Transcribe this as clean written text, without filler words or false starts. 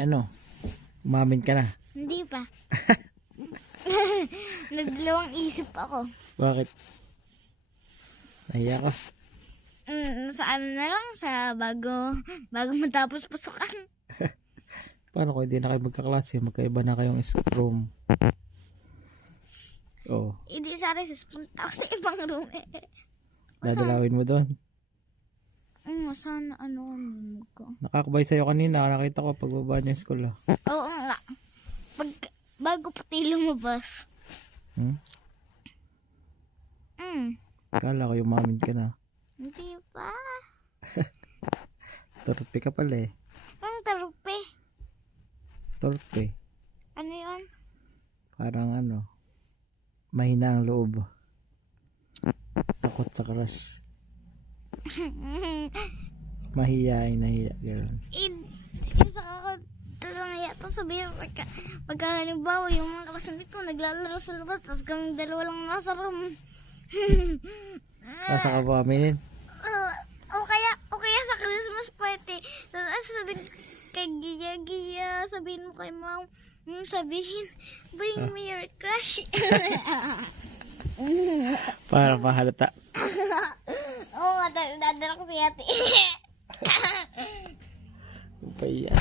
ano, umamin ka na. Hindi pa. Nagdalawang isip ako. Bakit? Nahiya ka? Sa ano na lang, sa bago matapos pasukan. Paano kung hindi na kayo magkaklase? Magkaiba na kayong room. Oh, Hindi sa recess, punta ako sa ibang room eh. dadalawin mo doon. Sana ano ko. Nakakabay sa'yo kanina. Nakita ko pagbaba niya school ah. Oo nga. Bago pati lumabas. Kala ko umamin ka na. Hindi pa. Torpe ka pala eh. Ang tarupe. Torpe. Ano yun? Parang ano, mahina ang loob. Takot sa crush. Mahiyain, nahiya. Gano'n. Yung sa kakatalang yata sabihin pagka halimbawa yung mga klasanit ko naglalaro sa labas tapos kami dalawa lang nasa room. Nasa ka ba aminin? O kaya sa Christmas party sabihin kay Gia, sabihin mo kay mom, sabihin bring me your crush. Para mahalata. Oo nga, dadala ko si ate. Upay yan.